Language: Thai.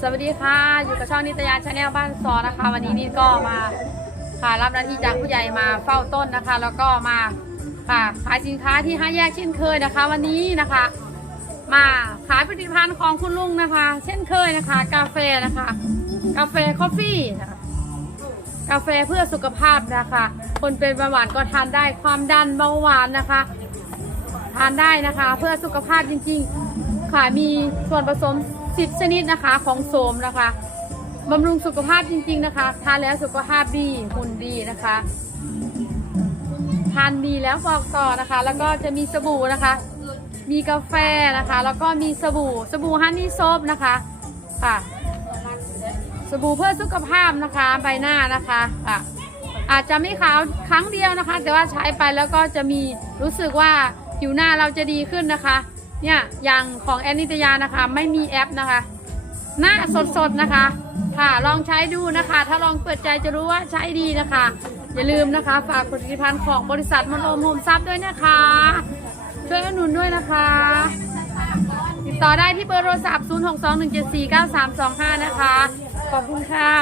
สวัสดีค่ะ อยู่กับช่องนิตยาชาแนลบ้านซอนะคะ วันนี้นี่ก็มาค่ะรับหน้าที่จากผู้ใหญ่มาเฝ้าต้นนะคะ แล้วก็มาค่ะขายสินค้าที่ห้าแยกเช่นเคยนะคะ วันนี้นะคะ มาขายผลิตภัณฑ์ของคุณลุงนะคะ เช่นเคยนะคะ กาแฟนะคะ กาแฟคอฟฟี่นะคะกาแฟเพื่อสุขภาพนะคะ คนเป็นเบาหวานก็ทานได้ความดันเบาหวานนะคะ ทานได้นะคะ เพื่อสุขภาพจริงๆค่ะมีส่วนผสม 10ชนิดนะคะของโสมนะคะบำรุงสุขภาพจริง ๆนะคะ ทานแล้วสุขภาพดีหุ่นดีนะคะ ทานดีแล้วบอกต่อนะคะ แล้วก็จะมีสบู่นะคะ มีกาแฟนะคะ แล้วก็มีสบู่สบู่ฮันนี่โซฟนะคะค่ะ สบู่เพื่อสุขภาพนะคะ ใบหน้านะคะค่ะ อาจจะไม่ขาวครั้งเดียวนะคะ แต่ว่าใช้ไปแล้วก็จะมีรู้สึกว่าผิวหน้าเราจะดีขึ้นนะคะ เนี่ยอย่างของแอนนิตยานะคะ ไม่มีแอปนะคะ หน้าสดๆนะคะ ค่ะลองใช้ดูนะคะ ถ้าลองเปิดใจจะรู้ว่าใช้ดีนะคะ อย่าลืมนะคะ ฝากผลิตภัณฑ์ของบริษัทมโนมโฮมซับด้วยนะคะ ช่วยอุดหนุนด้วยนะคะ ติดต่อได้ที่เบอร์โทรศัพท์ 0621749325 นะคะ ขอบคุณค่ะ